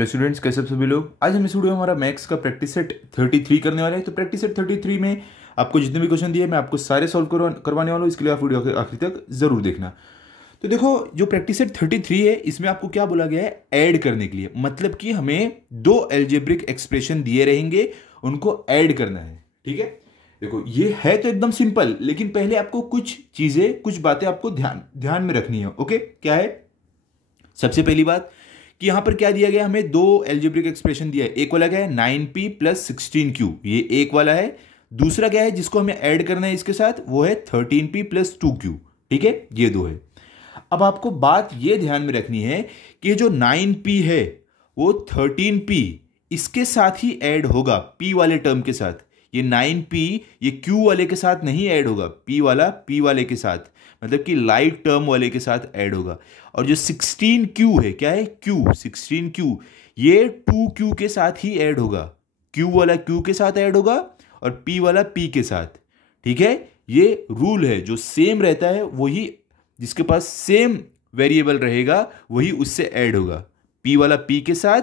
Hello students, कैसे सभी लोग। आज हम इस वीडियो में हमारा मैथ्स का प्रैक्टिस सेट 33 करने वाले हैं। तो प्रैक्टिस सेट 33 में आपको जितने भी क्वेश्चन दिए मैं आपको सारे सॉल्व करवाने वाला हूँ। इसके लिए आप वीडियो के आखिर तक जरूर देखना। तो देखो, जो प्रैक्टिस सेट 33 है इसमें आपको क्या बोला गया है, ऐड करने के लिए। मतलब कि हमें दो अलजेब्रिक एक्सप्रेशन दिए रहेंगे, उनको ऐड करना है। ठीक है, देखो ये है तो एकदम सिंपल, लेकिन पहले आपको कुछ चीजें, कुछ बातें आपको ध्यान में रखनी है। ओके, क्या है? सबसे पहली बात कि यहां पर क्या दिया गया, हमें दो अलजेब्रिक एक्सप्रेशन दिया है। एक वाला क्या है, 9p प्लस 16q, ये एक वाला है। दूसरा क्या है जिसको हमें ऐड करना है इसके साथ, वो है 13p प्लस 2q। ठीक है, ये दो है। अब आपको बात ये ध्यान में रखनी है कि जो 9p है वो 13p इसके साथ ही ऐड होगा, p वाले टर्म के साथ। ये 9p ये q वाले के साथ नहीं ऐड होगा, p वाला p वाले के साथ, मतलब कि लाइक टर्म वाले के साथ ऐड होगा। और जो 16q है, क्या है, q, 16q ये 2q के साथ ही ऐड होगा। q वाला q के साथ ऐड होगा और p वाला p के साथ। ठीक है, ये रूल है, जो सेम रहता है वही, जिसके पास सेम वेरिएबल रहेगा वही उससे ऐड होगा। p वाला p के साथ,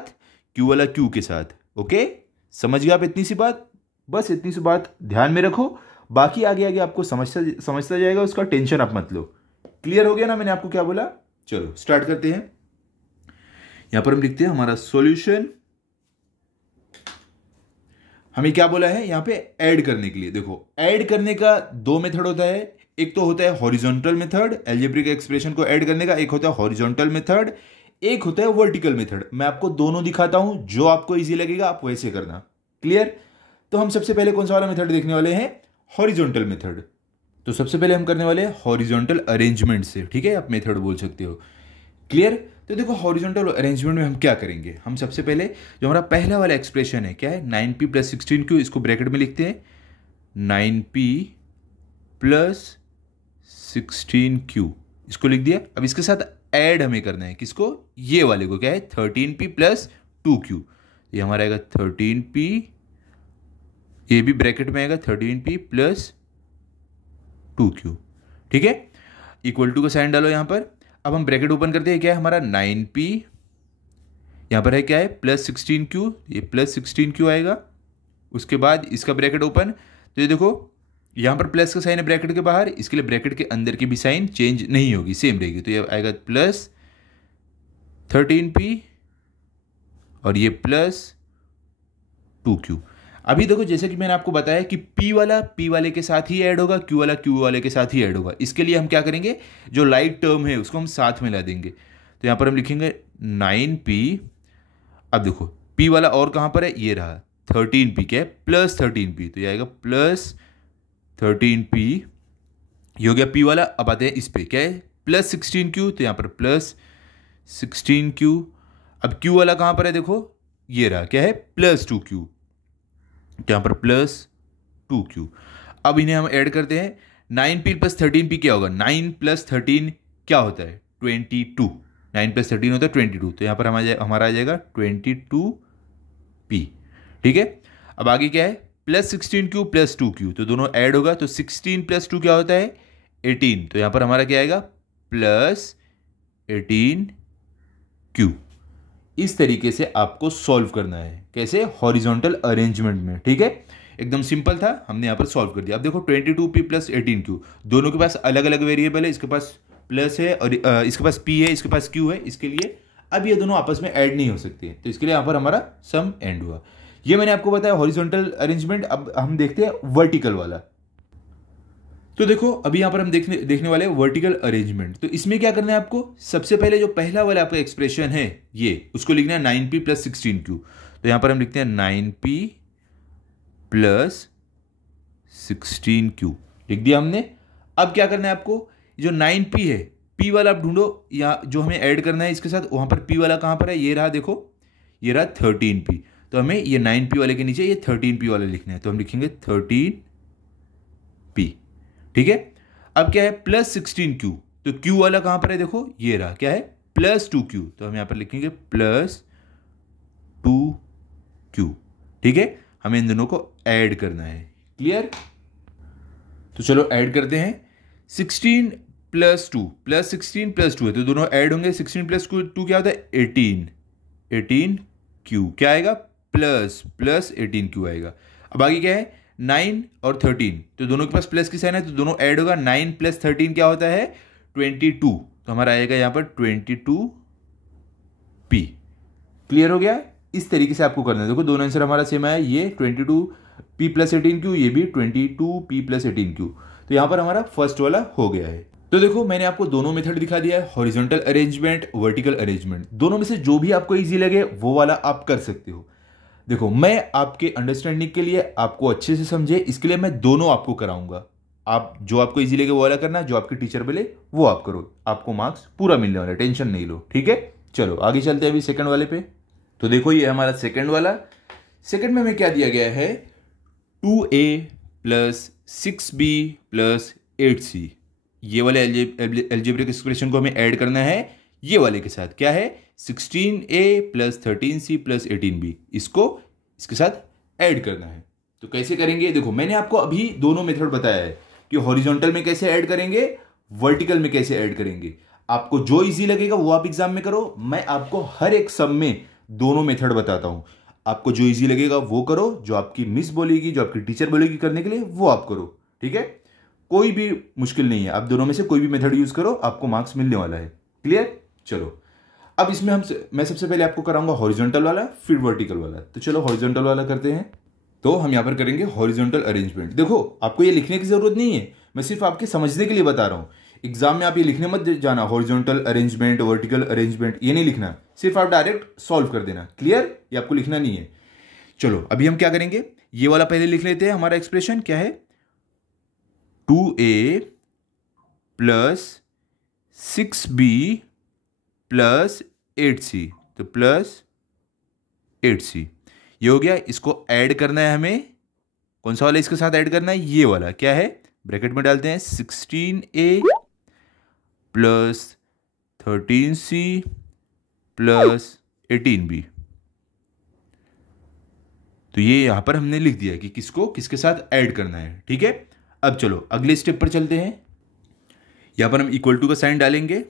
q वाला q के साथ। ओके, समझ गए आप इतनी सी बात? बस इतनी सी बात ध्यान में रखो, बाकी आगे आगे आपको समझता जाएगा, उसका टेंशन आप मत लो। क्लियर हो गया ना मैंने आपको क्या बोला? चलो स्टार्ट करते हैं। यहां पर हम लिखते हैं हमारा सॉल्यूशन। हमें क्या बोला है यहां पे, ऐड करने के लिए। देखो, ऐड करने का दो मेथड होता है। एक तो होता है हॉरिजॉन्टल मेथड, अलजेब्रिक एक्सप्रेशन को ऐड करने का। एक होता है हॉरिजॉन्टल मेथड, एक होता है वर्टिकल मेथड। मैं आपको दोनों दिखाता हूं, जो आपको इजी लगेगा आप वैसे करना। क्लियर? तो हम सबसे पहले कौन सा वाला मेथड देखने वाले हैं, हॉरिजॉन्टल मेथड। तो सबसे पहले हम करने वाले हैं हॉरिजॉन्टल अरेंजमेंट से। ठीक है, आप मेथड बोल सकते हो। क्लियर? तो देखो, हॉरिजॉन्टल अरेंजमेंट में हम क्या करेंगे, हम सबसे पहले जो हमारा पहला वाला एक्सप्रेशन है, क्या है, 9p प्लस 16q, इसको ब्रैकेट में लिखते हैं। 9p प्लस 16q, इसको लिख दिया। अब इसके साथ ऐड हमें करना है, किसको, ये वाले को, क्या है, 13p प्लस 2q। ये हमारा आएगा 13p, ये भी ब्रैकेट में आएगा 13p प्लस 2q। ठीक है, इक्वल टू का साइन डालो यहां पर। अब हम ब्रैकेट ओपन करते हैं, क्या है हमारा 9p, यहां पर है क्या है, प्लस 16q, ये प्लस 16q आएगा। उसके बाद इसका ब्रैकेट ओपन, तो ये देखो यहां पर प्लस का साइन है ब्रैकेट के बाहर, इसके लिए ब्रैकेट के अंदर की भी साइन चेंज नहीं होगी, सेम रहेगी। तो ये आएगा प्लस 13p और ये प्लस 2q। अभी देखो, जैसे कि मैंने आपको बताया कि p वाला p वाले के साथ ही ऐड होगा, q वाला q वाले के साथ ही ऐड होगा। इसके लिए हम क्या करेंगे, जो लाइक टर्म है उसको हम साथ में ला देंगे। तो यहां पर हम लिखेंगे 9p। अब देखो p वाला और कहां पर है, ये रहा 13p, क्या है, प्लस 13p। तो ये आएगा प्लस 13p, ये हो गया p वाला। अब आते हैं इस पे, क्या है, प्लस 16q, तो यहां पर प्लस 16q। अब q वाला कहां पर है, देखो ये रहा, क्या है, प्लस 2q, यहां पर प्लस 2q। अब इन्हें हम ऐड करते हैं। 9p प्लस 13p क्या होगा, 9 प्लस 13 क्या होता है, 22। 9 प्लस 13 होता है 22। तो यहां पर हमारा आ जाएगा 22p। ठीक है, अब आगे क्या है, प्लस 16q प्लस 2q, तो दोनों ऐड होगा। तो 16 प्लस 2 क्या होता है, 18। तो यहां पर हमारा क्या आएगा, प्लस 18q। इस तरीके से आपको सॉल्व करना है, कैसे, हॉरिजॉन्टल अरेंजमेंट में। ठीक है, एकदम सिंपल था, हमने यहां पर सॉल्व कर दिया। अब देखो 22p प्लस 18q, दोनों के पास अलग अलग वेरिएबल है। इसके पास प्लस है और इसके पास p है, इसके पास q है। इसके लिए अब ये दोनों आपस में ऐड नहीं हो सकते, तो इसके लिए यहां पर हमारा सम एंड हुआ। ये मैंने आपको बताया हॉरिजॉन्टल अरेंजमेंट। अब हम देखते हैं वर्टिकल वाला। तो देखो, अभी यहां पर हम देखने वाले हैं वर्टिकल अरेंजमेंट। तो इसमें क्या करना है आपको, सबसे पहले जो पहला वाला आपका एक्सप्रेशन है ये, उसको लिखना है 9p प्लस 16q। तो यहां पर हम लिखते हैं 9p प्लस 16q, लिख दिया हमने। अब क्या करना है आपको, जो 9p है, p वाला आप ढूंढो, या जो हमें ऐड करना है इसके साथ, वहां पर p वाला कहां पर है, ये रहा, देखो ये रहा 13p। तो हमें ये 9p वाले के नीचे ये 13p वाला लिखना है, तो हम लिखेंगे 13p। ठीक है, अब क्या है, प्लस 16q, तो q वाला कहां पर है, देखो ये रहा, क्या है, प्लस 2q। तो हम यहां पर लिखेंगे प्लस 2q। ठीक है, हमें इन दोनों को ऐड करना है। क्लियर? तो चलो ऐड करते हैं। 16 प्लस 2 प्लस 16 प्लस 2 है, तो दोनों ऐड होंगे। 16 प्लस 2 क्या होता है, 18 क्यू क्या आएगा, प्लस 18Q आएगा। अब आगे क्या है, 9 और 13, तो दोनों के पास प्लस की साइन है तो दोनों ऐड होगा। 9 + 13 क्या होता है, 22, तो हमारा आएगा यहाँ पर 22P। क्लियर हो गया। इस तरीके से आपको करना है। देखो दोनों आंसर हमारा सेम आया, ये 22P + 18Q, ये भी 22P + 18Q। तो यहाँ पर हमारा फर्स्ट वाला हो गया है। तो देखो मैंने आपको दोनों मेथड दिखा दिया है, हॉरिजॉन्टल अरेंजमेंट, वर्टिकल अरेंजमेंट। दोनों में से जो भी आपको इजी लगे वो वाला आप कर सकते हो। देखो मैं आपके अंडरस्टैंडिंग के लिए, आपको अच्छे से समझे इसके लिए मैं दोनों आपको कराऊंगा। आप जो आपको इजी लगे वो वाला करना, जो आपके टीचर बोले वो आप करो, आपको मार्क्स पूरा मिलने वाला है, टेंशन नहीं लो। ठीक है, चलो आगे चलते हैं अभी सेकंड वाले पे। तो देखो ये हमारा सेकंड वाला, सेकंड में हमें क्या दिया गया है, 2A + 6B + 8C। ये वाले एल्जेब्रिक एक्सप्रेशन को हमें ऐड करना है ये वाले के साथ, क्या है 16A + 13C + 18B, इसको इसके साथ ऐड करना है। तो कैसे करेंगे, देखो मैंने आपको अभी दोनों मेथड बताया है कि हॉरिजॉन्टल में कैसे ऐड करेंगे, वर्टिकल में कैसे ऐड करेंगे। आपको जो इजी लगेगा वो आप एग्जाम में करो। मैं आपको हर एक सम में दोनों मेथड बताता हूं, आपको जो इजी लगेगा वो करो, जो आपकी मिस बोलेगी, जो आपकी टीचर बोलेगी करने के लिए वो आप करो। ठीक है, कोई भी मुश्किल नहीं है, आप दोनों में से कोई भी मेथड यूज करो, आपको मार्क्स मिलने वाला है। क्लियर, चलो अब इसमें मैं सबसे पहले आपको कराऊंगा हॉरिजॉन्टल वाला, फिर वर्टिकल वाला। तो चलो हॉरिजॉन्टल वाला करते हैं। तो हम यहां पर करेंगे हॉरिजॉन्टल अरेंजमेंट। देखो आपको ये लिखने की जरूरत नहीं है, मैं सिर्फ आपके समझने के लिए बता रहा हूं। एग्जाम में आप ये लिखने मत जाना हॉरिजॉन्टल अरेंजमेंट, वर्टिकल अरेंजमेंट, ये नहीं लिखना, सिर्फ आप डायरेक्ट सॉल्व कर देना। क्लियर, ये आपको लिखना नहीं है। चलो अभी हम क्या करेंगे, ये वाला पहले लिख लेते हैं। हमारा एक्सप्रेशन क्या है, 2A + 6B + 8C, तो +8C ये हो गया। इसको ऐड करना है हमें, कौन सा वाला इसके साथ ऐड करना है, ये वाला क्या है, ब्रैकेट में डालते हैं 16A + 13C + 18B। तो ये यहां पर हमने लिख दिया कि किसको किसके साथ ऐड करना है। ठीक है, अब चलो अगले स्टेप पर चलते हैं। यहां पर हम इक्वल टू का साइन डालेंगे।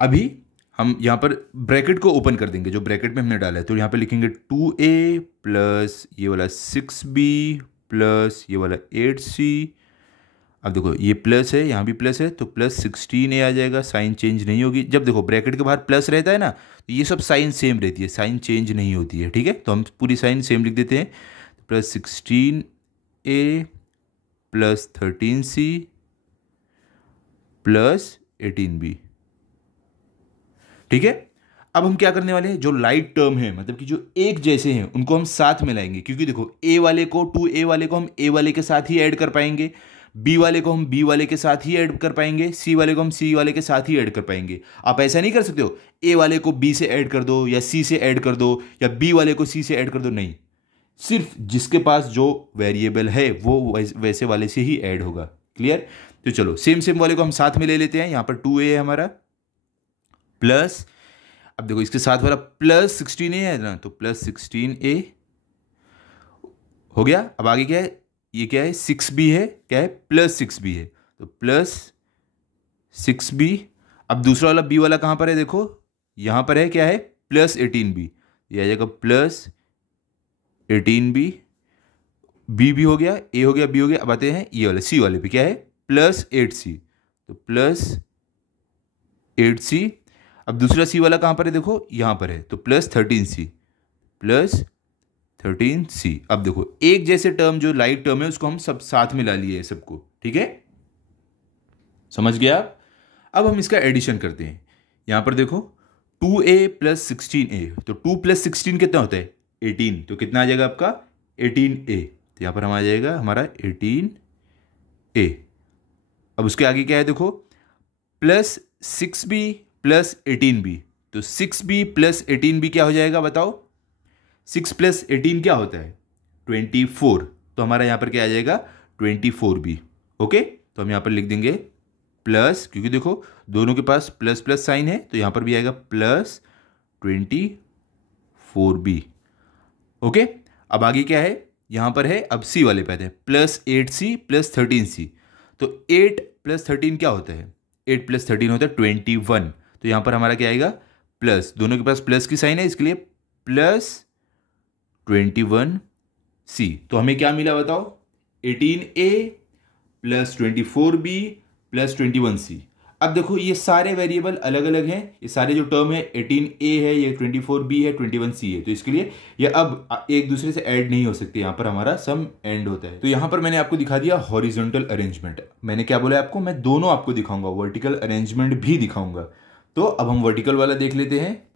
अभी हम यहां पर ब्रैकेट को ओपन कर देंगे जो ब्रैकेट में हमने डाला है। तो यहां पर लिखेंगे 2A + ये वाला 6B + ये वाला 8C। अब देखो ये प्लस है, यहाँ भी प्लस है, तो +16A आ जाएगा, साइन चेंज नहीं होगी। जब देखो ब्रैकेट के बाहर प्लस रहता है ना, तो ये सब साइन सेम रहती है, साइन चेंज नहीं होती है। ठीक है, तो हम पूरी साइन सेम लिख देते हैं, +16A + 13C + 18B। ठीक है, अब हम क्या करने वाले हैं, जो लाइट टर्म है मतलब कि जो एक जैसे हैं उनको हम साथ में लाएंगे। क्योंकि देखो A वाले को, 2A वाले को हम A वाले के साथ ही ऐड कर पाएंगे, B वाले को हम B वाले के साथ ही ऐड कर पाएंगे, C वाले को हम C वाले के साथ ही ऐड कर पाएंगे। आप ऐसा नहीं कर सकते हो A वाले को B से ऐड कर दो या C से ऐड कर दो या B वाले को C से ऐड कर दो, नहीं, सिर्फ जिसके पास जो वेरिएबल है वो वैसे वाले से ही ऐड होगा। क्लियर, तो चलो सेम वाले को हम साथ में ले लेते हैं। यहां पर 2A है हमारा प्लस, अब देखो इसके साथ वाला +16A है ना, तो +16A हो गया। अब आगे क्या है, ये क्या है 6B है, क्या है +6B है, तो +6B। अब दूसरा वाला B वाला कहाँ पर है, देखो यहाँ पर है, क्या है +18B, ये आ जाएगा +18B। B भी हो गया, A हो गया, B हो गया। अब आते हैं ये वाले C वाले पे, क्या है +8C, तो +8C। अब दूसरा C वाला कहाँ पर है, देखो यहाँ पर है, तो +13C, +13C। अब देखो एक जैसे टर्म जो लाइट टर्म है उसको हम सब साथ में ला लिए है सबको। ठीक है, समझ गया आप। अब हम इसका एडिशन करते हैं। यहां पर देखो 2A + 16A, तो 2 + 16 कितना होता है 18, तो कितना आ जाएगा आपका 18A। तो यहां पर हम आ जाएगा हमारा 18A। अब उसके आगे क्या है, देखो +6B + 18B, तो 6B + 18B क्या हो जाएगा बताओ, 6 + 18 क्या होता है 24, तो हमारा यहां पर क्या आ जाएगा 24B। ओके, तो हम यहां पर लिख देंगे प्लस, क्योंकि देखो दोनों के पास ++ साइन है, तो यहां पर भी आएगा +24B। ओके, अब आगे क्या है, यहां पर है, अब C वाले पे आते हैं, +8C + 13C, तो 8 + 13 क्या होता है, 8 + 13 होता है 21, तो यहां पर हमारा क्या आएगा प्लस, दोनों के पास प्लस की साइन है इसके लिए प्लस 21c। तो हमें क्या मिला बताओ, 18a plus 24b plus 21c। अब देखो ये सारे वेरिएबल अलग अलग हैं, ये सारे जो टर्म है 18a है, ये 24b है, 21c है, तो इसके लिए ये अब एक दूसरे से ऐड नहीं हो सकते, यहां पर हमारा सम एंड होता है। तो यहां पर मैंने आपको दिखा दिया हॉरिजॉन्टल अरेंजमेंट। मैंने क्या बोला आपको, मैं दोनों आपको दिखाऊंगा, वर्टिकल अरेंजमेंट भी दिखाऊंगा। तो अब हम वर्टिकल वाला देख लेते हैं।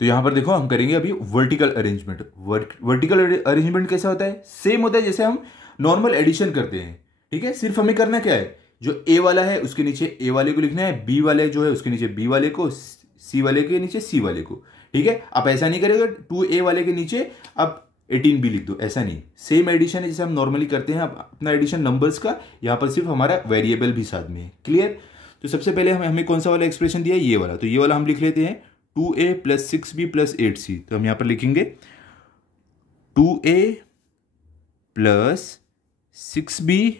तो यहां पर देखो हम करेंगे अभी वर्टिकल अरेंजमेंट। वर्टिकल अरेंजमेंट कैसा होता है, सेम होता है जैसे हम नॉर्मल एडिशन करते हैं, ठीक है। सिर्फ हमें करना क्या है, जो ए वाला है उसके नीचे ए वाले को लिखना है, बी वाले जो है उसके नीचे बी वाले को, सी वाले के नीचे सी वाले को, ठीक है। आप ऐसा नहीं करेगा 2a वाले के नीचे आप 18b लिख दो, ऐसा नहीं। सेम एडिशन है जैसे हम नॉर्मली करते हैं, अपना एडिशन नंबर्स का, यहां पर सिर्फ हमारा वेरिएबल भी साथ में है। क्लियर। तो सबसे पहले हमें कौन सा वाला एक्सप्रेशन दिया है, ये वाला। तो ये वाला हम लिख लेते हैं 2a plus 6b plus 8c। तो हम यहां पर लिखेंगे 2a plus 6b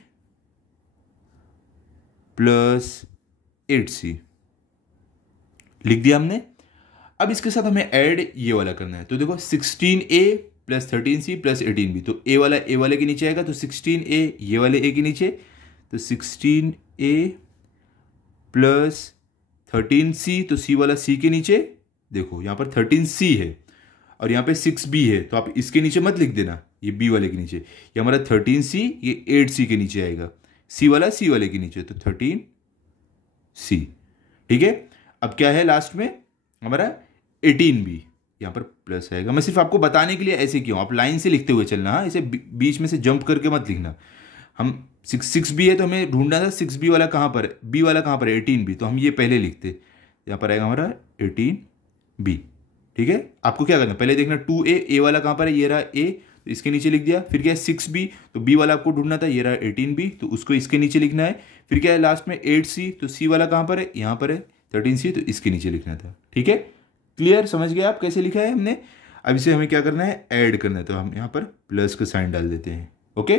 plus 8c लिख दिया हमने। अब इसके साथ हमें ऐड ये वाला करना है। तो देखो 16a plus 13c plus 18b। तो ए वाला ए वाले के नीचे आएगा, तो 16a ये वाले ए के नीचे, तो 16a प्लस 13c, तो c वाला c के नीचे। देखो यहां पर 13c है और यहां पे 6b है, तो आप इसके नीचे मत लिख देना, ये b वाले के नीचे। ये हमारा 13c, ये 8c के नीचे आएगा, c वाला c वाले के नीचे, तो 13c, ठीक है। अब क्या है लास्ट में हमारा 18b, यहां पर प्लस आएगा। मैं सिर्फ आपको बताने के लिए ऐसे क्यों, आप लाइन से लिखते हुए चलना, हाँ, इसे बीच में से जंप करके मत लिखना। हम 6b है तो हमें ढूंढना था 6b वाला कहां पर है, b वाला कहां पर है 18b, तो हम ये पहले लिखते, यहां पर आएगा हमारा 18b, ठीक है। आपको क्या करना, पहले देखना 2a, a वाला कहां पर है, ये रहा a, तो इसके नीचे लिख दिया। फिर क्या है 6b, तो b वाला आपको ढूंढना था, ये रहा 18b, तो उसको इसके नीचे लिखना है। फिर क्या है लास्ट में 8c, तो c वाला कहां पर है, यहां पर है 13c, तो इसके नीचे लिखना था, ठीक है। क्लियर, समझ गए आप कैसे लिखा है हमने। अब इसे हमें क्या करना है, ऐड करना है, तो हम यहां पर प्लस का साइन डाल देते हैं, ओके।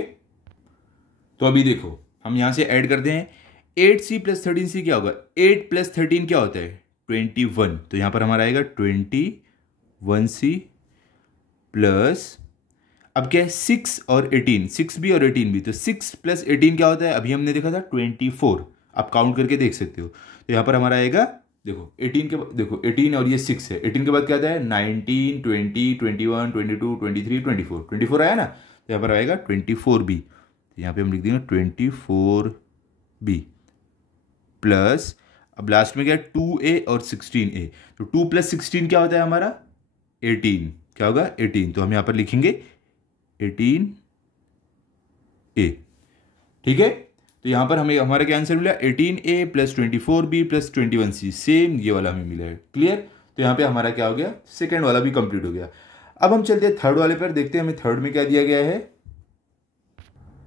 तो अभी देखो हम यहां से ऐड करते हैं, 8c प्लस 13c क्या होगा, 8 प्लस 13 क्या होता है 21, तो यहां पर हमारा आएगा 21c प्लस, अब क्या है 6 और 18, 6b और 18b, तो 6 प्लस 18 क्या होता है, अभी हमने देखा था 24, आप काउंट करके देख सकते हो। तो यहां पर हमारा आएगा, देखो 18 के, देखो 18 और ये 6 है, 18 के बाद क्या आता है 19, 20, 21, 22, 23, 24, 24 आया ना, तो यहां पर आएगा 24b, तो यहां पे हम लिख देंगे 24b प्लस, अब लास्ट में क्या है 2a और 16a, तो 2 प्लस 16 क्या होता है हमारा 18, क्या होगा 18, तो हम यहां पर लिखेंगे 18a, ठीक है। तो यहां पर हमें हमारा क्या आंसर मिला, 18a plus 24b plus 21c, same ये वाला हमें मिला है। क्लियर। तो यहां पे हमारा क्या हो गया, सेकंड वाला भी कंप्लीट हो गया। अब हम चलते हैं थर्ड वाले पर, देखते हैं हमें थर्ड में क्या दिया गया है।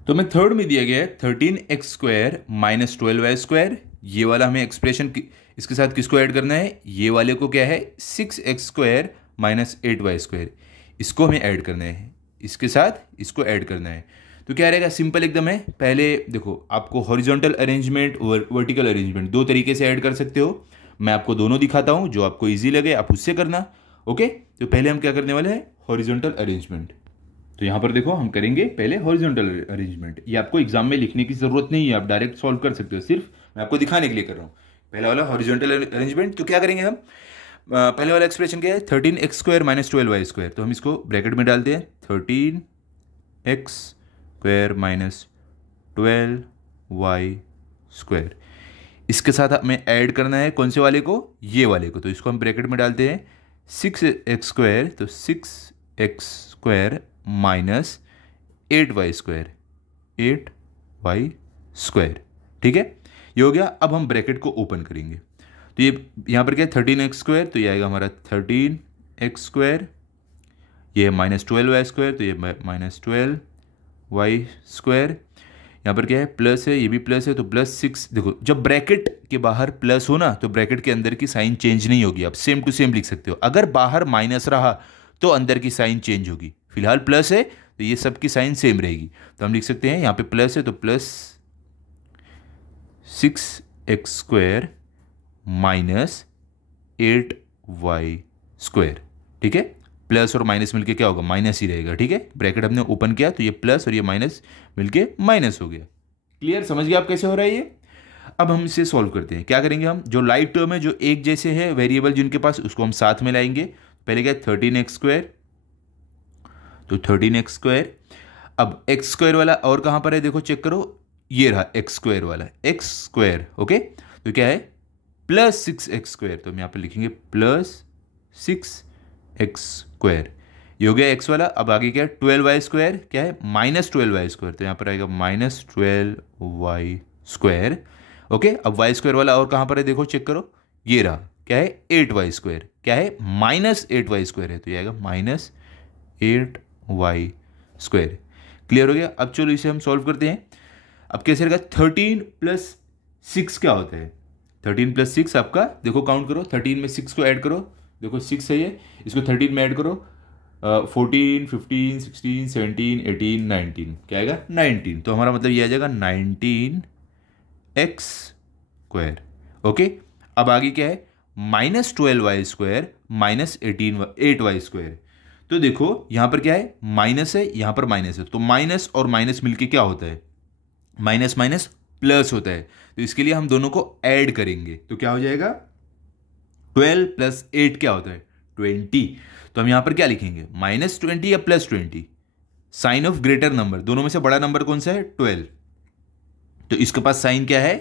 तो हमें थर्ड में दिया गया है 13x² माइनस 12y²। ये वाला हमें एक्सप्रेशन इसके साथ किसको ऐड करना है, ये वाले को क्या है 6x² माइनस 8y², इसको हमें ऐड करना है, इसके साथ इसको ऐड करना है। तो क्या रहेगा, सिंपल एकदम है। पहले देखो आपको हॉरिजॉन्टल अरेंजमेंट वर्टिकल अरेंजमेंट दो तरीके से ऐड कर सकते हो, मैं आपको दोनों दिखाता हूं, जो आपको इजी लगे आप उससे करना, ओके। तो पहले हम क्या करने वाले हैं, हॉरिजॉन्टल अरेंजमेंट। तो यहां पर देखो हम करेंगे पहले हॉरिजॉन्टल अरेंजमेंट। ये आपको एग्जाम में लिखने की जरूरत नहीं है, आप डायरेक्ट सॉल्व कर सकते हो, सिर्फ मैं आपको दिखाने के लिए कर रहा हूँ। पहला वाला हॉरिजॉन्टल अरेंजमेंट। तो क्या करेंगे हम, पहले वाला एक्सप्रेशन क्या है 13x² माइनस 12y², तो हम इसको ब्रैकेट में डालते हैं 13x² माइनस 12y²। इसके साथ हमें ऐड करना है कौन से वाले को, ये वाले को, तो इसको हम ब्रैकेट में डालते हैं 6x², तो 6x² माइनस 8y², 8y², ठीक है। ये हो गया। अब हम ब्रैकेट को ओपन करेंगे, तो ये यहाँ पर क्या है 13x², तो ये आएगा हमारा 13x², ये माइनस 12y², तो ये माइनस 12y²। यहाँ पर क्या है प्लस है, ये भी प्लस है, तो प्लस 6। देखो जब ब्रैकेट के बाहर प्लस हो ना, तो ब्रैकेट के अंदर की साइन चेंज नहीं होगी, आप सेम टू सेम लिख सकते हो। अगर बाहर माइनस रहा तो अंदर की साइन चेंज होगी, फिलहाल प्लस है तो ये सब की साइन सेम रहेगी। तो हम लिख सकते हैं यहाँ पे प्लस है तो plus 6x² minus 8 Y square, ठीक है। प्लस और माइनस मिलके क्या होगा, माइनस ही रहेगा, ठीक है। ब्रैकेट हमने ओपन किया तो ये प्लस और ये माइनस मिलके माइनस हो गया। क्लियर, समझ गए आप कैसे हो रहा है ये। अब हम इसे सॉल्व करते हैं। क्या करेंगे हम, जो लाइक टर्म है जो एक जैसे है वेरिएबल जिनके पास, उसको हम साथ में लाएंगे। पहले क्या, 13x², तो 13x²। अब x² वाला और कहाँ पर है, देखो चेक करो, ये रहा x² वाला, x², ओके। तो क्या है, +6x², तो हम यहाँ पर लिखेंगे +6x²। ये हो गया x वाला। अब आगे क्या है, 12y², क्या है, -12y², तो यहाँ पर आएगा -12y², ओके। अब y² वाला और कहाँ पर है, देखो चेक करो, ये रहा, क्या है, 8y², क्या है, -8y² है, तो ये आएगा -8y²। क्लियर हो गया। अब चलो इसे हम सॉल्व करते हैं। अब कैसे रहेगा, 13 + 6 क्या होता है, 13 + 6 आपका, देखो काउंट करो, 13 में 6 को ऐड करो, देखो 6 सही है, इसको 13 में ऐड करो, 14, 15, 16, 17, 18, 19, क्या आएगा, 19। तो हमारा मतलब ये आ जाएगा 19x², ओके। अब आगे क्या है, -12y² -8y²। तो देखो यहां पर क्या है, माइनस है, यहां पर माइनस है, तो माइनस और माइनस मिलके क्या होता है, माइनस माइनस प्लस होता है। तो इसके लिए हम दोनों को ऐड करेंगे, तो क्या हो जाएगा, 12 + 8 क्या होता है, 20। तो हम यहां पर क्या लिखेंगे, -20 या +20, साइन ऑफ ग्रेटर नंबर, दोनों में से बड़ा नंबर कौन सा है, 12। तो इसके पास साइन क्या है,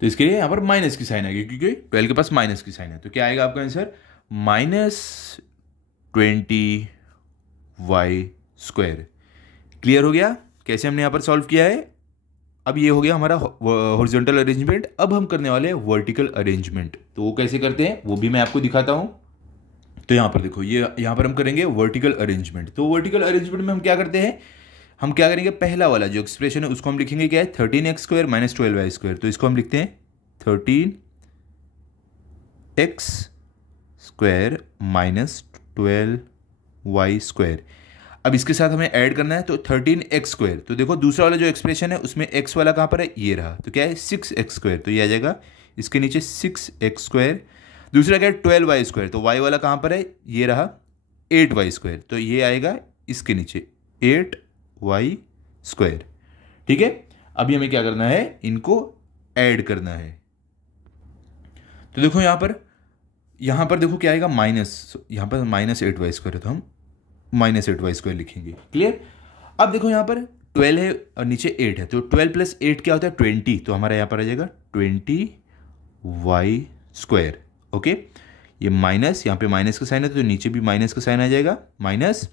तो इसके लिए यहां पर माइनस की साइन आएगी, क्योंकि 12 के पास माइनस की साइन है। तो क्या आएगा आपका आंसर, -20y²। क्लियर हो गया कैसे हमने यहां पर सॉल्व किया है। अब ये हो गया हमारा हॉरिजॉन्टल अरेंजमेंट। अब हम करने वाले हैं वर्टिकल अरेंजमेंट। तो वो कैसे करते हैं वो भी मैं आपको दिखाता हूं। तो यहां पर देखो, ये यहां पर हम करेंगे वर्टिकल अरेंजमेंट। तो वर्टिकल अरेंजमेंट में हम क्या करते हैं, हम क्या करेंगे, पहला वाला जो एक्सप्रेशन है उसको हम लिखेंगे क्या है, 13x² -12y²। तो इसको हम लिखते हैं 13x² -12y²। अब इसके साथ हमें ऐड करना है, तो 13x²। तो देखो दूसरा वाला जो एक्सप्रेशन है उसमें x वाला कहाँ पर है, ये रहा, तो क्या है, 6x²। तो ये आ जाएगा इसके नीचे 6x²। दूसरा क्या है, 12y²। तो y वाला कहाँ पर है, ये रहा, 8y²। तो ये आएगा इसके नीचे 8y²। ठीक है। अभी हमें क्या करना है, इनको ऐड करना है। तो देखो यहां पर देखो क्या आएगा, माइनस, यहां पर -8y² है, तो हम -8y² लिखेंगे। क्लियर। अब देखो यहां पर 12 है और नीचे 8 है, तो 12 + 8 क्या होता है, 20। तो हमारा यहां पर आ जाएगा 20y²। ओके। ये माइनस, यहां पे माइनस का साइन है तो नीचे भी माइनस का साइन आ जाएगा, माइनस।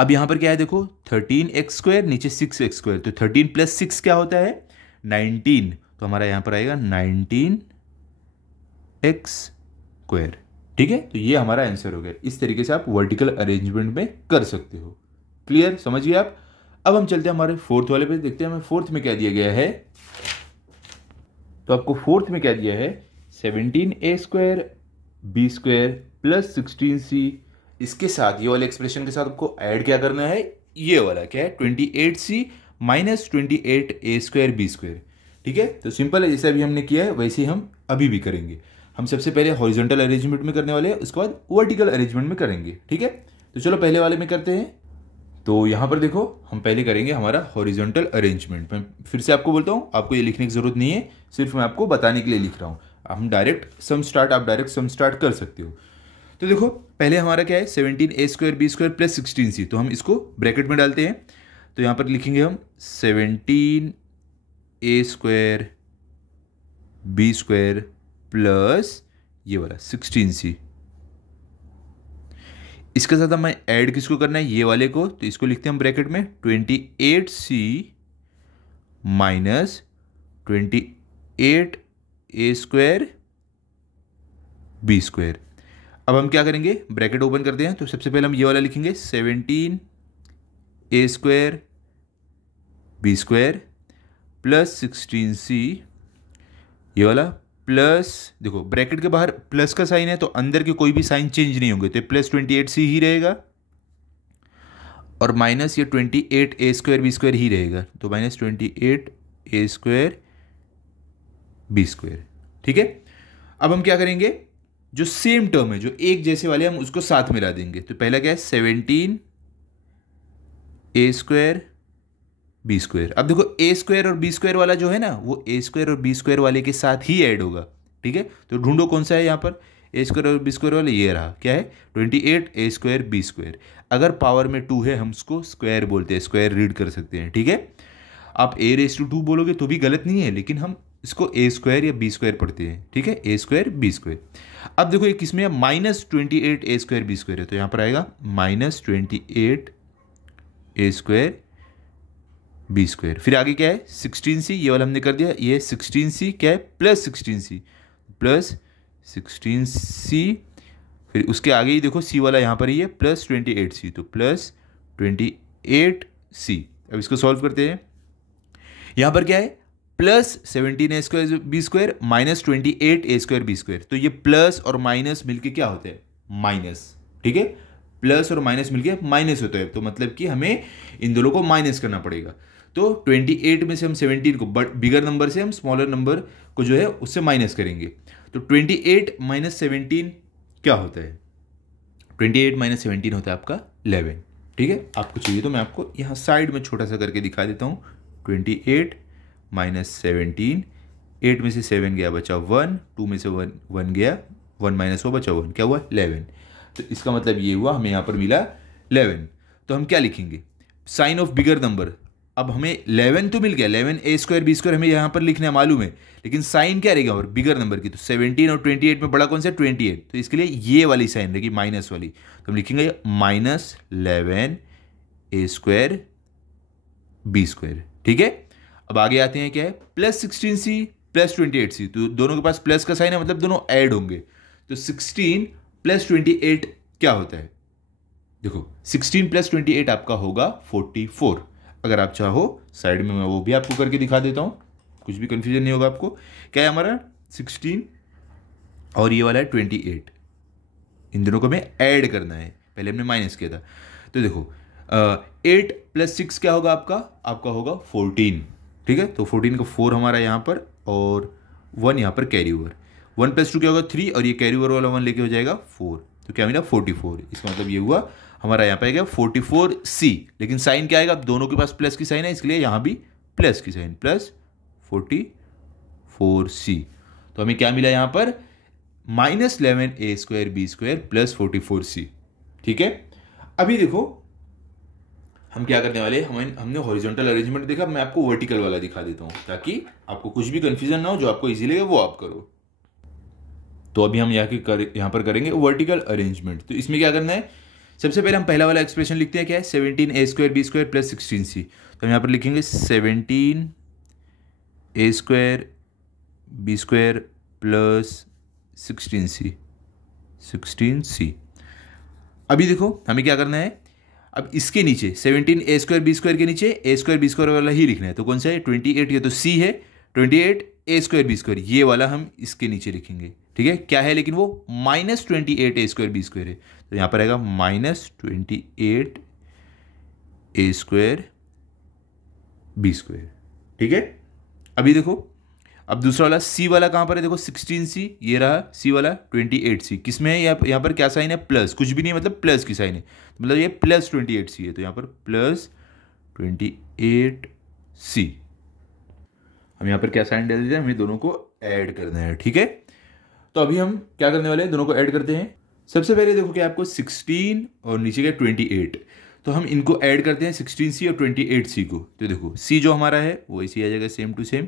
अब यहां पर क्या है, देखो 13x², नीचे 6x²। तो 13 + 6 क्या होता है, 19। तो हमारा यहां पर आएगा 19x²। ठीक है। तो ये हमारा आंसर हो गया। इस तरीके से आप वर्टिकल अरेंजमेंट में कर सकते हो। क्लियर, समझिए आप। अब हम चलते हैं हमारे फोर्थ वाले पे, देखते हैं हमें फोर्थ में क्या दिया गया है। तो आपको फोर्थ में क्या दिया है, 17a² b² + 16c। इसके साथ ये वाले एक्सप्रेशन के साथ आपको ऐड क्या करना है, ये वाला क्या है, 28c -28a² b²। ठीक है। तो सिंपल है, जैसे अभी हमने किया है वैसे ही हम अभी भी करेंगे। हम सबसे पहले हॉरिजॉन्टल अरेंजमेंट में करने वाले हैं, उसके बाद वर्टिकल अरेंजमेंट में करेंगे। ठीक है। तो चलो पहले वाले में करते हैं। तो यहां पर देखो हम पहले करेंगे हमारा हॉरिजॉन्टल अरेंजमेंट। मैं फिर से आपको बोलता हूं, आपको ये लिखने की जरूरत नहीं है, सिर्फ मैं आपको बताने के लिए लिख रहा हूं। हम डायरेक्ट सम स्टार्ट, आप डायरेक्ट सम स्टार्ट कर सकते हो। तो देखो पहले हमारा क्या है, 17a² b² + 16c। तो हम इसको ब्रैकेट में डालते हैं। तो यहां पर लिखेंगे हम 17a² b² प्लस ये वाला 16c। इसके साथ हमें ऐड किसको करना है, ये वाले को। तो इसको लिखते हैं हम ब्रैकेट में 28c -28a² b²। अब हम क्या करेंगे, ब्रैकेट ओपन करते हैं। तो सबसे पहले हम ये वाला लिखेंगे 17a² b² + 16c, ये वाला, प्लस, देखो ब्रैकेट के बाहर प्लस का साइन है तो अंदर के कोई भी साइन चेंज नहीं होंगे, तो +28c ही रहेगा, और माइनस ये 28a² b² ही रहेगा, तो -28a² b²। ठीक है। अब हम क्या करेंगे, जो सेम टर्म है, जो एक जैसे वाले, हम उसको साथ मिला देंगे। तो पहला क्या है 17 ए स्क्वायर बी स्क्वायर। अब देखो ए स्क्वायर और बी स्क्वायर वाला जो है ना, वो ए स्क्वायर और बी स्क्वायर वाले के साथ ही ऐड होगा। ठीक है, तो ढूंढो कौन सा है यहाँ पर ए स्क्वायर और बी स्क्वायर वाला, ये रहा। क्या है 28 ए स्क्वायर बी स्क्वायर। अगर पावर में 2 है हम उसको स्क्वायर बोलते हैं, स्क्वायर रीड कर सकते हैं। ठीक है, आप ए रेस टू 2 बोलोगे तो भी गलत नहीं है, लेकिन हम इसको ए स्क्वायर या बी स्क्वायर पढ़ते हैं। ठीक है, ए स्क्वायर बी स्क्वायर। अब देखो ये किसमें है, -28 ए स्क्वायर बी स्क्वायर है, तो यहाँ पर आएगा -28 ए स्क्वायर बी स्क्वायर। फिर आगे क्या है 16c, ये वाला हमने कर दिया। ये 16c क्या है, +16c, +16c। फिर उसके आगे ही देखो c वाला यहाँ पर ही है +28c, तो +28c। अब इसको सॉल्व करते हैं। यहाँ पर क्या है +17 ए स्क्वायर बी स्क्वायर -28 ए स्क्वायर बी स्क्वायर। तो ये प्लस और माइनस मिलके क्या होता है, माइनस। ठीक है, प्लस और माइनस मिलके माइनस होता है, तो मतलब कि हमें इन दोनों को माइनस करना पड़ेगा। तो 28 में से हम 17 को, बिगर नंबर से हम स्मॉलर नंबर को जो है उससे माइनस करेंगे। तो 28 - 17 क्या होता है, 28 - 17 होता है आपका 11। ठीक है, आपको चाहिए तो मैं आपको यहाँ साइड में छोटा सा करके दिखा देता हूँ। 28 - 17, 8 में से 7 गया बचा 1, 2 में से 1 गया, 1 माइनस हो बचा 1, क्या हुआ 11। तो इसका मतलब ये हुआ, हमें यहाँ पर मिला 11। तो हम क्या लिखेंगे, साइन ऑफ बिगर नंबर। अब हमें 11 तो मिल गया, 11 ए स्क्वायर बी स्क्वायर हमें यहाँ पर लिखना मालूम है, लेकिन साइन क्या रहेगा और बिगर नंबर की। तो 17 और 28 में बड़ा कौन सा, 28। तो इसके लिए ये वाली साइन रहेगी माइनस वाली, तो हम लिखेंगे -11 ए स्क्वायर बी स्क्वायर। ठीक है, अब आगे आते हैं, क्या है +16c +28c। तो दोनों के पास प्लस का साइन है, मतलब दोनों ऐड होंगे। तो 16 + 28 क्या होता है, देखो 16 + 28 आपका होगा 44। अगर आप चाहो साइड में मैं वो भी आपको करके दिखा देता हूं, कुछ भी कंफ्यूजन नहीं होगा आपको। क्या है हमारा 16 और ये वाला है 28, इन दोनों को हमें ऐड करना है, पहले हमने माइनस किया था। तो देखो 8 + 6 क्या होगा आपका होगा 14। ठीक है, तो 14 का 4 हमारा यहाँ पर, और 1 यहाँ पर कैरी ओवर। 1 + 2 क्या होगा 3, और ये कैरी ओवर वाला 1 लेके हो जाएगा 4। तो क्या मिला 44। इसका मतलब ये हुआ हमारा यहाँ पे आएगा 44c। लेकिन साइन क्या आएगा, दोनों के पास प्लस की साइन है, इसलिए यहाँ भी प्लस की साइन, +44c। तो हमें क्या मिला यहाँ पर -11 ए स्क्वायर बी स्क्वायर +44c। ठीक है, अभी देखो हम क्या करने वाले, हमने हॉरिजॉन्टल अरेंजमेंट देखा, मैं आपको वर्टिकल वाला दिखा देता हूं ताकि आपको कुछ भी कंफ्यूजन ना हो, जो आपको इजी लगे वो आप करो। तो अभी हम यहाँ पर करेंगे वर्टिकल अरेंजमेंट। तो इसमें क्या करना है, सबसे पहले हम पहला वाला एक्सप्रेशन लिखते हैं, क्या है 17 ए स्क्वायर बी स्क्वायर +16c। तो हम यहाँ पर लिखेंगे 17 ए स्क्वायर बी स्क्वायर +16c। अभी देखो हमें क्या करना है, अब इसके नीचे 17 ए स्क्वायर बी स्क्वायर के नीचे ए स्क्वायर बी स्क्वायर वाला ही लिखना है। तो कौन सा है 28, ये तो सी है, 28 ए स्क्वायर बी स्क्वायर, ये वाला हम इसके नीचे लिखेंगे। ठीक है, क्या है लेकिन वो -28 ए स्क्वायर बी स्क्वायर है, तो यहाँ पर आएगा -28 ए स्क्वायर बी स्क्वायर। ठीक है, अभी देखो अब दूसरा वाला सी वाला कहाँ पर है, देखो 16c, ये रहा सी वाला 28c। किसमें है यहाँ पर क्या साइन है, प्लस, कुछ भी नहीं है, मतलब प्लस की साइन है, मतलब ये +28c है, तो यहाँ पर +28c। हम यहाँ पर क्या साइन डाल देते हैं, हमें दोनों को ऐड करना है। ठीक है, तो अभी हम क्या करने वाले हैं, दोनों को ऐड करते हैं। सबसे पहले देखो क्या आपको 16 और नीचे क्या 28, तो हम इनको ऐड करते हैं 16c और 28c को। तो देखो c जो हमारा है वो इसी आ जाएगा सेम टू सेम।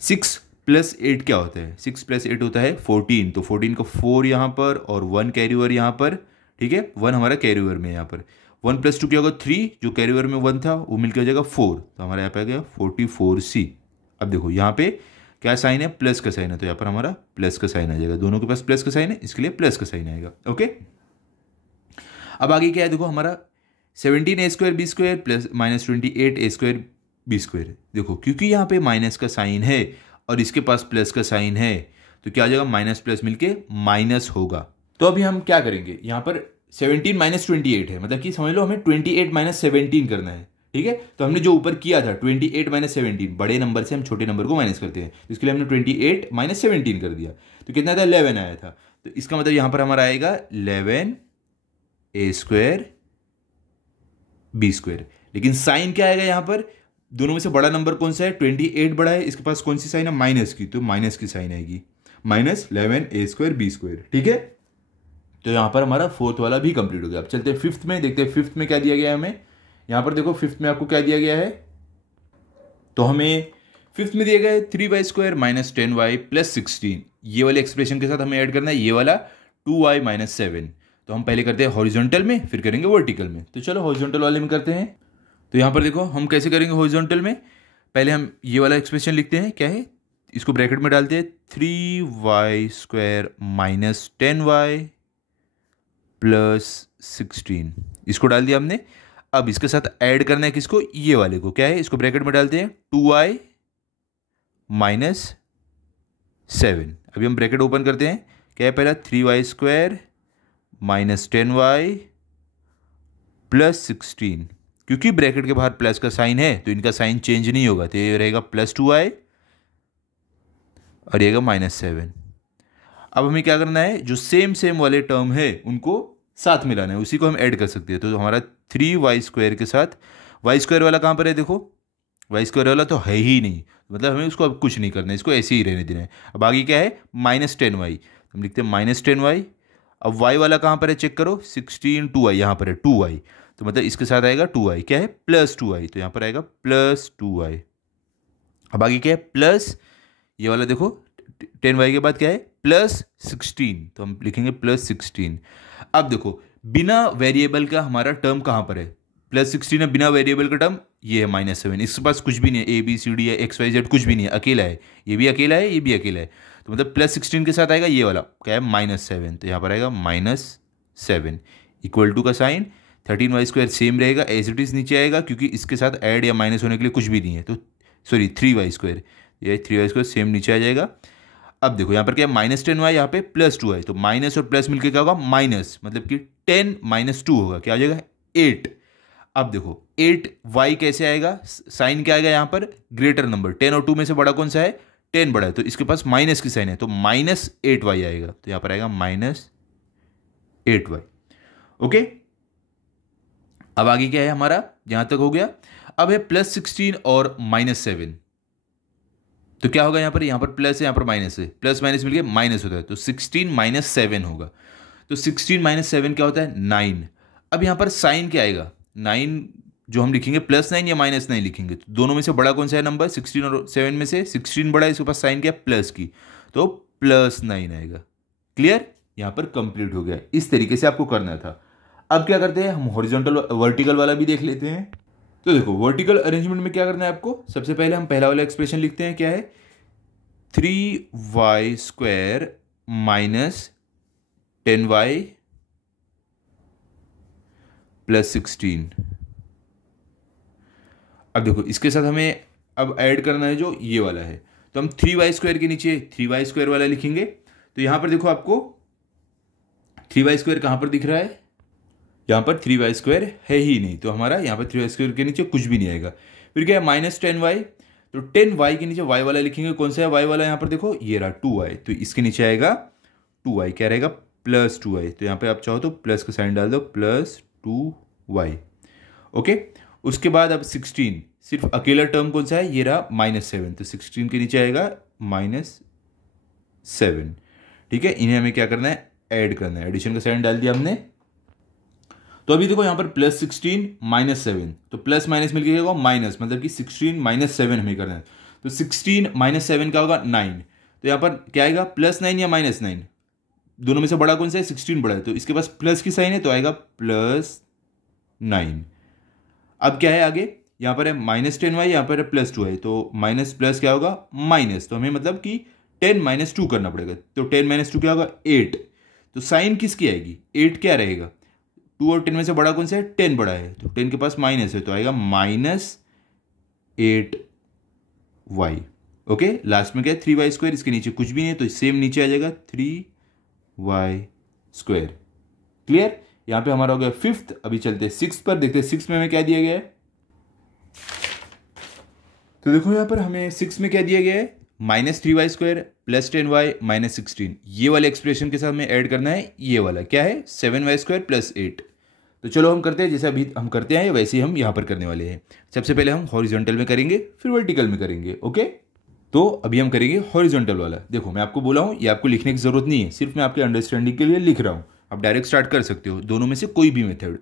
6 + 8 क्या होता है, 6 + 8 होता है 14। तो 14 का 4 यहाँ पर और 1 कैरी ओवर यहाँ पर। ठीक है, 1 हमारा कैरी ओवर में यहाँ पर। 1 + 2 क्या होगा 3, जो कैरी ओवर में 1 था वो मिलकर हो जाएगा 4, तो हमारा यहाँ पे आ गया 44c। अब देखो यहाँ पे क्या साइन है, प्लस का साइन है, तो यहाँ पर हमारा प्लस का साइन आ जाएगा, दोनों के पास प्लस का साइन है, इसके लिए प्लस का साइन आएगा। ओके, अब आगे क्या है, देखो हमारा 17 ए स्क्वायर बी स्क्वायर -28 ए स्क्वायर बी स्क्वायर। देखो क्योंकि यहाँ पे माइनस का साइन है और इसके पास प्लस का साइन है, तो क्या आ जाएगा माइनस प्लस मिलके माइनस होगा। तो अभी हम क्या करेंगे, यहाँ पर 17 - 28 है, मतलब कि समझ लो हमें 28 - 17 करना है। ठीक है, तो हमने जो ऊपर किया था 28 माइनस 17, बड़े नंबर से हम छोटे नंबर को माइनस करते हैं, तो इसके लिए हमने 28 माइनस 17 कर दिया, तो कितना था 11 आया था। तो इसका मतलब यहां पर हमारा आएगा 11 a स्क्वायर b स्क्वायर। लेकिन साइन क्या आएगा यहां पर, दोनों में से बड़ा नंबर कौन सा है, 28 बड़ा है, इसके पास कौन सी साइन है, माइनस की, तो माइनस की साइन आएगी, minus 11 a square b square. ठीक है, तो यहां पर हमारा फोर्थ वाला भी कंप्लीट हो गया। अब चलते हैं फिफ्थ में, देखते हैं फिफ्थ में क्या दिया गया है हमें। यहां पर देखो फिफ्थ में आपको क्या दिया गया है, तो हमें फिफ्थ में दिया गया है 3y square minus 10y plus 16। ये वाले एक्सप्रेशन के साथ हमें ऐड करना है ये वाला 2y माइनस 7। तो हम पहले करते हैं हॉरिजॉन्टल में, फिर करेंगे वर्टिकल में। तो चलो हॉरिजॉन्टल वाले में करते हैं। तो यहां पर देखो हम कैसे करेंगे हॉरिजॉन्टल में, पहले हम ये वाला एक्सप्रेशन लिखते हैं, क्या है, इसको ब्रैकेट में डालते हैं 3y square minus 10y plus 16, इसको डाल दिया हमने। अब इसके साथ ऐड करना है किसको, ये वाले को, क्या है, इसको ब्रैकेट में डालते हैं 2y माइनस 7। अभी हम ब्रैकेट ओपन करते हैं, क्या है, पहला 3y square minus 10y plus 16, क्योंकि ब्रैकेट के बाहर प्लस का साइन है तो इनका साइन चेंज नहीं होगा, तो ये रहेगा प्लस 2y और ये रहेगा माइनस 7। अब हमें क्या करना है, जो सेम वाले टर्म है उनको साथ मिलाना है, उसी को हम ऐड कर सकते हैं। तो हमारा 3y स्क्वायर के साथ y स्क्वायर वाला कहाँ पर है, देखो y स्क्वायर वाला तो है ही नहीं, मतलब हमें उसको अब कुछ नहीं करना है, इसको ऐसे ही रहने देना है। अब आगे क्या है, माइनस 10y, हम लिखते हैं माइनस 10y। अब y वाला कहाँ पर है, चेक करो, 16 2y, यहाँ पर है 2y, तो मतलब इसके साथ आएगा 2y, क्या है, प्लस 2y, तो यहाँ पर आएगा प्लस 2y। अब आगे क्या है, प्लस ये वाला देखो 10y के बाद क्या है, प्लस 16, तो हम लिखेंगे प्लस 16। अब देखो बिना वेरिएबल का हमारा टर्म कहाँ पर है, प्लस 16 है, बिना वेरिएबल का टर्म ये है माइनस 7, इसके पास कुछ भी नहीं है, ABCD है XYZ कुछ भी नहीं है, अकेला है, ये भी अकेला है, ये भी अकेला है, तो मतलब प्लस 16 के साथ आएगा ये वाला, क्या है, माइनस 7, तो यहाँ पर आएगा माइनस 7 इक्वल टू का साइन 13y स्क्वायर सेम रहेगा, एज इट इज नीचे आएगा क्योंकि इसके साथ ऐड या माइनस होने के लिए कुछ भी नहीं है, तो सॉरी 3y स्क्वायर, ये 3y स्क्वायर सेम नीचे आ जाएगा। अब देखो यहाँ पर क्या है, माइनस 10y, यहाँ पे प्लस 2y, तो माइनस और प्लस मिलकर क्या होगा, माइनस, मतलब कि 10 माइनस 2 होगा, क्या आ जाएगा 8। अब देखो 8y कैसे आएगा, साइन क्या आएगा यहाँ पर, ग्रेटर नंबर, 10 और 2 में से बड़ा कौन सा है, 10 बड़ा है, तो इसके पास माइनस की साइन है, तो माइनस 8y आएगा, तो यहाँ पर आएगा माइनस 8y। ओके, अब आगे क्या है हमारा, यहां तक हो गया। अब है प्लस 16 और माइनस 7, तो क्या होगा, यहाँ पर प्लस है, यहाँ पर माइनस है, प्लस माइनस मिलके माइनस होता है, तो 16 माइनस 7 होगा, तो 16 माइनस 7 क्या होता है, 9। अब यहाँ पर साइन क्या आएगा, 9 जो हम लिखेंगे प्लस 9 या माइनस 9 लिखेंगे, तो दोनों में से बड़ा कौन सा है नंबर, 16 और 7 में से 16 बड़ा है, इसके पास साइन क्या प्लस की, तो प्लस 9 आएगा। क्लियर, यहाँ पर कंप्लीट हो गया, इस तरीके से आपको करना था। अब क्या करते हैं हम, हॉरिजॉन्टल वर्टिकल वाला भी देख लेते हैं। तो देखो वर्टिकल अरेंजमेंट में क्या करना है आपको, सबसे पहले हम पहला वाला एक्सप्रेशन लिखते हैं, क्या है, 3y square minus 10y plus 16। अब देखो इसके साथ हमें अब ऐड करना है जो ये वाला है, तो हम 3y स्क्वायर के नीचे 3y स्क्वायर वाला लिखेंगे। तो यहां पर देखो आपको 3y स्क्वायर कहां पर दिख रहा है, यहाँ पर 3y स्क्वायर है ही नहीं, तो हमारा यहाँ पर 3y स्क्वायर के नीचे कुछ भी नहीं आएगा। फिर क्या है, माइनस 10y, तो 10y के नीचे y वाला लिखेंगे, कौन सा है y वाला, यहाँ पर देखो ये रहा 2y, तो इसके नीचे आएगा 2y, क्या रहेगा, प्लस 2y, तो यहाँ पे आप चाहो तो प्लस का साइन डाल दो, प्लस 2y। ओके, उसके बाद अब 16, सिर्फ अकेला टर्म कौन सा है, ये रहा माइनस 7, तो 16 के नीचे आएगा माइनस 7। ठीक है, इन्हें हमें क्या करना है, ऐड करना है, एडिशन का साइन डाल दिया हमने। तो अभी देखो यहाँ पर प्लस 16 माइनस 7, तो प्लस माइनस मिलकर होगा माइनस, मतलब कि 16 माइनस 7 हमें करना है, तो 16 माइनस 7 क्या होगा, 9। तो यहाँ पर क्या आएगा, प्लस 9 या माइनस 9, दोनों में से बड़ा कौन सा है, 16 बड़ा है, तो इसके पास प्लस की साइन है, तो आएगा प्लस 9। अब क्या है आगे, यहाँ पर है माइनस 10y, यहाँ पर है प्लस 2y, तो माइनस प्लस क्या होगा, माइनस, तो हमें मतलब कि 10 माइनस 2 करना पड़ेगा, तो 10 माइनस 2 क्या होगा, 8। तो साइन किसकी आएगी, 8 क्या रहेगा, 2 और 10 में से बड़ा कौन सा है, 10 बड़ा है, तो 10 के पास माइनस है, तो आएगा माइनस 8y। ओके, लास्ट में क्या है, 3y स्क्वायर, इसके नीचे कुछ भी नहीं है, तो सेम नीचे आ जाएगा 3y स्क्वायर। क्लियर, यहां पे हमारा हो गया फिफ्थ। अभी चलते हैं सिक्स पर, देखते हैं सिक्स में हमें क्या दिया गया है। तो देखो यहाँ पर हमें 6 में क्या दिया गया है, -3y² + 10y -16। ये वाले एक्सप्रेशन के साथ हमें ऐड करना है ये वाला, क्या है 7y² + 8। तो चलो हम करते हैं, जैसे अभी हम करते हैं वैसे ही हम यहाँ पर करने वाले हैं। सबसे पहले हम हॉरिजॉन्टल में करेंगे, फिर वर्टिकल में करेंगे। ओके, तो अभी हम करेंगे हॉरिजॉन्टल वाला। देखो मैं आपको बोला हूँ, ये आपको लिखने की ज़रूरत नहीं है, सिर्फ मैं आपके अंडरस्टैंडिंग के लिए लिख रहा हूँ। आप डायरेक्ट स्टार्ट कर सकते हो, दोनों में से कोई भी मेथड।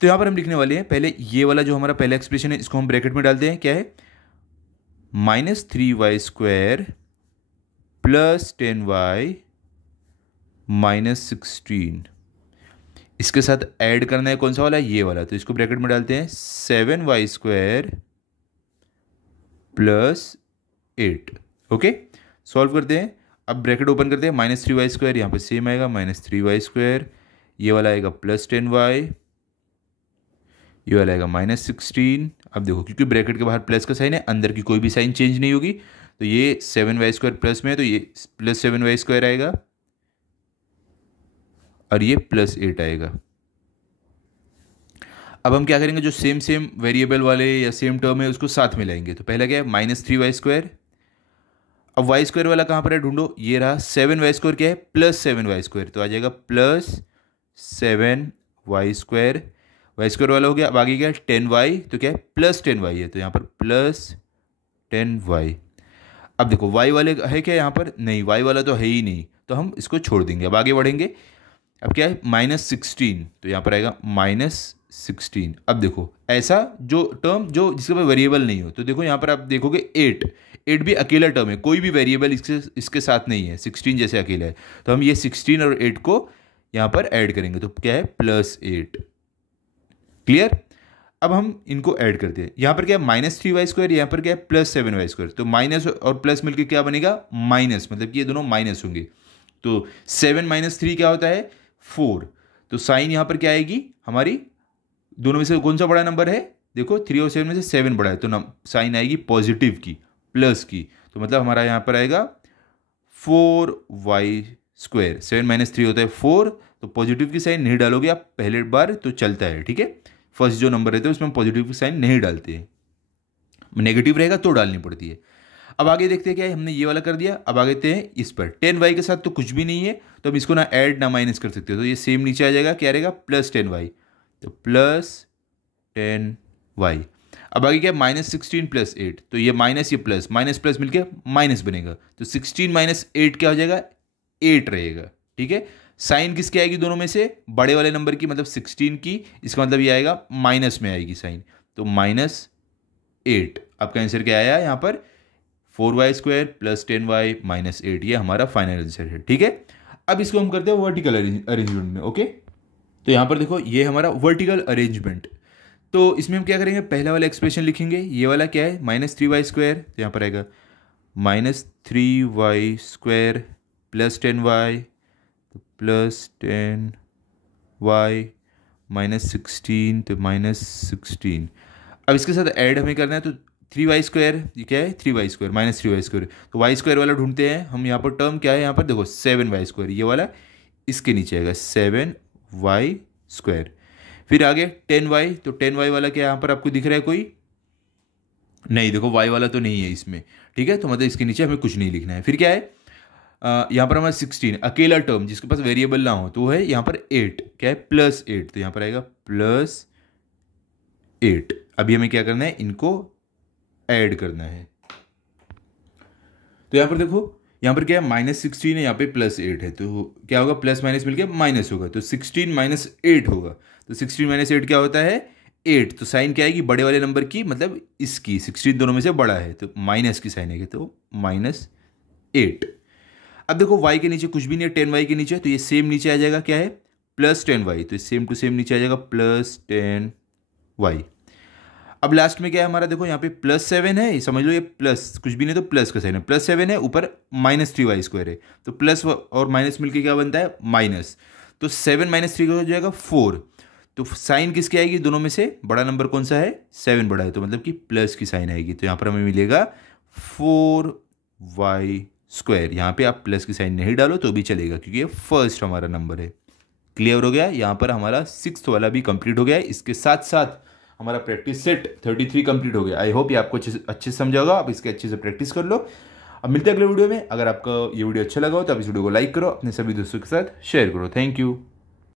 तो यहाँ पर हम लिखने वाले हैं, पहले ये वाला जो हमारा पहला एक्सप्रेशन है इसको हम ब्रैकेट में डालते हैं, क्या है -3y² + 10y -16। इसके साथ ऐड करना है कौन सा वाला, ये वाला। तो इसको ब्रैकेट में डालते हैं 7y² + 8। ओके, सॉल्व करते हैं। अब ब्रैकेट ओपन करते हैं, -3y², यहाँ पे सेम आएगा -3y², ये वाला आएगा +10y, ये वाला आएगा -16। अब देखो क्योंकि ब्रैकेट के बाहर प्लस का साइन है, अंदर की कोई भी साइन चेंज नहीं होगी, तो ये 7y² प्लस में है तो ये +7y² आएगा और ये +8 आएगा। अब हम क्या करेंगे, जो सेम वेरिएबल वाले या सेम टर्म है उसको साथ में लाएंगे। तो पहला क्या है -3y²। अब y² वाला कहाँ पर है ढूंढो, ये रहा 7y² क्या है +7y², तो आ जाएगा +7y²। y² वाला हो गया। अब आगे क्या है 10y, तो क्या है +10y है, तो यहाँ पर +10y। अब देखो y वाले है क्या यहाँ पर, नहीं y वाला तो है ही नहीं, तो हम इसको छोड़ देंगे। अब आगे बढ़ेंगे, अब क्या है -16, तो यहाँ पर आएगा -16। अब देखो ऐसा जो टर्म जो जिसके पास वेरिएबल नहीं हो, तो देखो यहाँ पर आप देखोगे 8 भी अकेला टर्म है, कोई भी वेरिएबल इसके साथ नहीं है, 16 जैसे अकेला है। तो हम ये 16 और 8 को यहाँ पर ऐड करेंगे, तो क्या है +8। क्लियर। अब हम इनको ऐड करते हैं, यहाँ पर क्या है -3y², यहाँ पर क्या है +7y²। तो माइनस और प्लस मिलकर क्या बनेगा माइनस, मतलब कि ये दोनों माइनस होंगे। तो 7 - 3 क्या होता है 4। तो साइन यहाँ पर क्या आएगी हमारी, दोनों में से कौन सा बड़ा नंबर है, देखो 3 और 7 में से 7 बड़ा है, तो साइन आएगी पॉजिटिव की, प्लस की। तो मतलब हमारा यहाँ पर आएगा 4y²। 7 - 3 होता है 4, तो पॉजिटिव की साइन नहीं डालोगे आप पहले बार तो चलता है, ठीक है। फर्स्ट जो नंबर रहता है उसमें पॉजिटिव की साइन नहीं डालते हैं, नेगेटिव रहेगा तो डालनी पड़ती है। अब आगे देखते हैं क्या है, हमने ये वाला कर दिया। अब आगे देखते हैं इस पर 10y के साथ तो कुछ भी नहीं है, तो हम इसको ना ऐड ना माइनस कर सकते हो, तो ये सेम नीचे आ जाएगा, क्या रहेगा +10y, तो +10y। अब आगे क्या है -16 + 8, तो ये माइनस ये प्लस, माइनस प्लस मिलके माइनस बनेगा, तो 16 - 8 क्या हो जाएगा 8 रहेगा, ठीक है। साइन किसकी आएगी दोनों में से, बड़े वाले नंबर की, मतलब 16 की, इसका मतलब ये आएगा माइनस में आएगी साइन, तो -8। आपका आंसर क्या आया यहाँ पर 4y² + 10y -8, ये हमारा फाइनल आंसर है, ठीक है। अब इसको हम करते हैं वर्टिकल अरेंजमेंट में। ओके, तो यहाँ पर देखो ये हमारा वर्टिकल अरेंजमेंट। तो इसमें हम क्या करेंगे, पहला वाला एक्सप्रेशन लिखेंगे, ये वाला क्या है -3y², तो यहाँ पर आएगा -3y² + 10y, तो +10y -16, तो -16। अब इसके साथ ऐड हमें करना है, तो 3y², ये क्या है 3y² -3y², तो y² वाला ढूंढते हैं हम। यहाँ पर टर्म क्या है, यहाँ पर देखो 7y², ये वाला इसके नीचे आएगा 7y²। फिर आगे 10y, तो 10y वाला क्या यहाँ पर आपको दिख रहा है कोई, नहीं देखो y वाला तो नहीं है इसमें, ठीक है, तो मतलब इसके नीचे हमें कुछ नहीं लिखना है। फिर क्या है यहाँ पर हमारा 16 अकेला टर्म जिसके पास वेरिएबल ना हो, तो वो है यहाँ पर 8, क्या है +8, तो यहाँ पर आएगा +8। अभी हमें क्या करना है, इनको ऐड करना है। तो यहाँ पर देखो, यहाँ पर क्या है -16 है, यहाँ पे +8 है, तो क्या होगा प्लस माइनस मिलके माइनस होगा, तो 16 - 8 होगा। तो 16 - 8 क्या होता है 8, तो साइन क्या आएगी बड़े वाले नंबर की, मतलब इसकी 16 दोनों में से बड़ा है, तो माइनस की साइन आएगी, तो -8। अब देखो y के नीचे कुछ भी नहीं है 10y के नीचे, तो ये सेम नीचे आ जाएगा, क्या है +10y, तो सेम टू सेम नीचे आ जाएगा +10y। अब लास्ट में क्या है हमारा, देखो यहाँ पे +7 है, समझ लो ये प्लस कुछ भी नहीं तो प्लस का साइन है, +7 है, ऊपर -3y² है, तो प्लस और माइनस मिलके क्या बनता है माइनस, तो 7 - 3 हो जाएगा 4। तो साइन किसकी आएगी दोनों में से, बड़ा नंबर कौन सा है 7 बड़ा है, तो मतलब कि प्लस की साइन आएगी, तो यहाँ पर हमें मिलेगा 4y²। यहाँ पे आप प्लस की साइन नहीं डालो तो भी चलेगा क्योंकि ये फर्स्ट हमारा नंबर है। क्लियर हो गया, यहाँ पर हमारा 6th वाला भी कंप्लीट हो गया है। इसके साथ साथ हमारा प्रैक्टिस सेट 33 कंप्लीट हो गया। आई होप ये आपको अच्छे से समझा होगा, आप इसके अच्छे से प्रैक्टिस कर लो। अब मिलते हैं अगले वीडियो में। अगर आपको ये वीडियो अच्छा लगा हो तो आप इस वीडियो को लाइक करो, अपने सभी दोस्तों के साथ शेयर करो। Thank you.